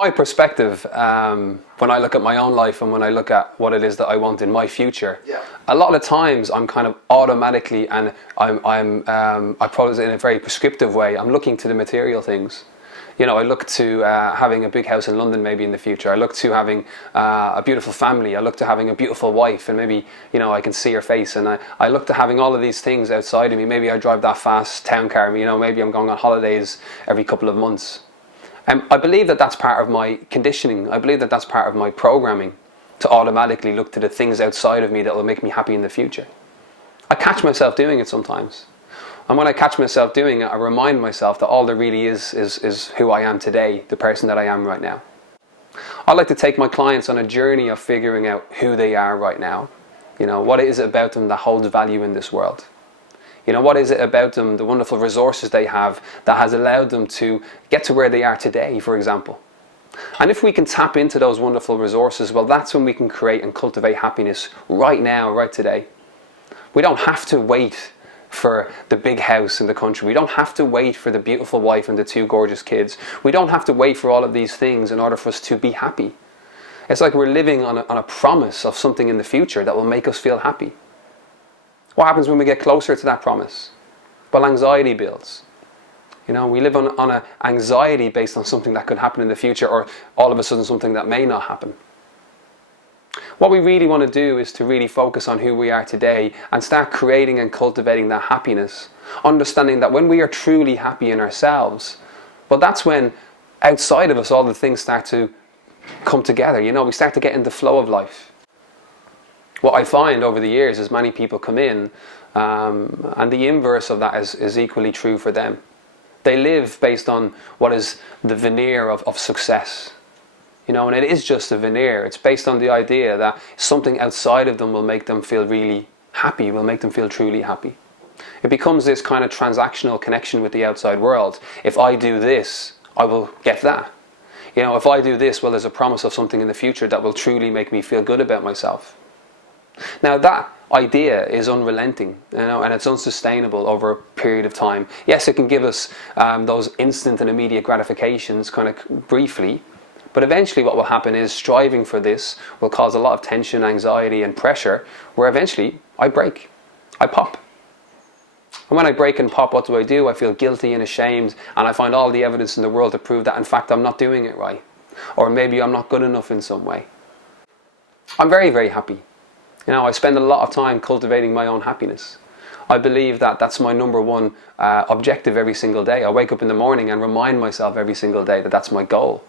My perspective, when I look at my own life and when I look at what it is that I want in my future, a lot of times I'm kind of automatically, and I probably in a very prescriptive way, I'm looking to the material things. You know, I look to having a big house in London maybe in the future. I look to having a beautiful family. I look to having a beautiful wife, and maybe, you know, I can see her face. And I look to having all of these things outside of me. Maybe I drive that fast town car. You know, maybe I'm going on holidays every couple of months. I believe that that's part of my conditioning. I believe that that's part of my programming, to automatically look to the things outside of me that will make me happy in the future. I catch myself doing it sometimes. And when I catch myself doing it, I remind myself that all there really is who I am today, the person that I am right now. I like to take my clients on a journey of figuring out who they are right now. You know, what is it about them that holds value in this world? You know, what is it about them, the wonderful resources they have, that has allowed them to get to where they are today, for example. And if we can tap into those wonderful resources, well, that's when we can create and cultivate happiness right now, right today. We don't have to wait for the big house in the country. We don't have to wait for the beautiful wife and the two gorgeous kids. We don't have to wait for all of these things in order for us to be happy. It's like we're living on a promise of something in the future that will make us feel happy. What happens when we get closer to that promise? Well, anxiety builds. You know, we live on an anxiety based on something that could happen in the future, or all of a sudden something that may not happen. What we really want to do is to really focus on who we are today and start creating and cultivating that happiness. Understanding that when we are truly happy in ourselves, well, that's when outside of us all the things start to come together. You know, we start to get in the flow of life. What I find over the years is many people come in, and the inverse of that is equally true for them. They live based on what is the veneer of success. You know, and it is just a veneer. It's based on the idea that something outside of them will make them feel really happy, will make them feel truly happy. It becomes this kind of transactional connection with the outside world. If I do this, I will get that. You know, if I do this, well, there's a promise of something in the future that will truly make me feel good about myself. Now that idea is unrelenting, you know, and it's unsustainable over a period of time. Yes, it can give us those instant and immediate gratifications kind of briefly, but eventually what will happen is striving for this will cause a lot of tension, anxiety and pressure, where eventually I break, I pop. And when I break and pop, what do? I feel guilty and ashamed, and I find all the evidence in the world to prove that in fact I'm not doing it right, or maybe I'm not good enough in some way. I'm very, very happy. You know, I spend a lot of time cultivating my own happiness. I believe that that's my number one objective every single day. I wake up in the morning and remind myself every single day that that's my goal.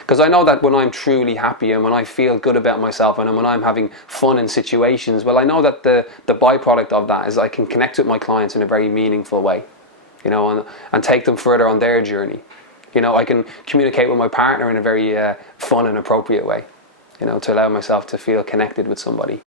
Because I know that when I'm truly happy and when I feel good about myself and when I'm having fun in situations, well, I know that the byproduct of that is I can connect with my clients in a very meaningful way, you know, and take them further on their journey. You know, I can communicate with my partner in a very fun and appropriate way, you know, to allow myself to feel connected with somebody.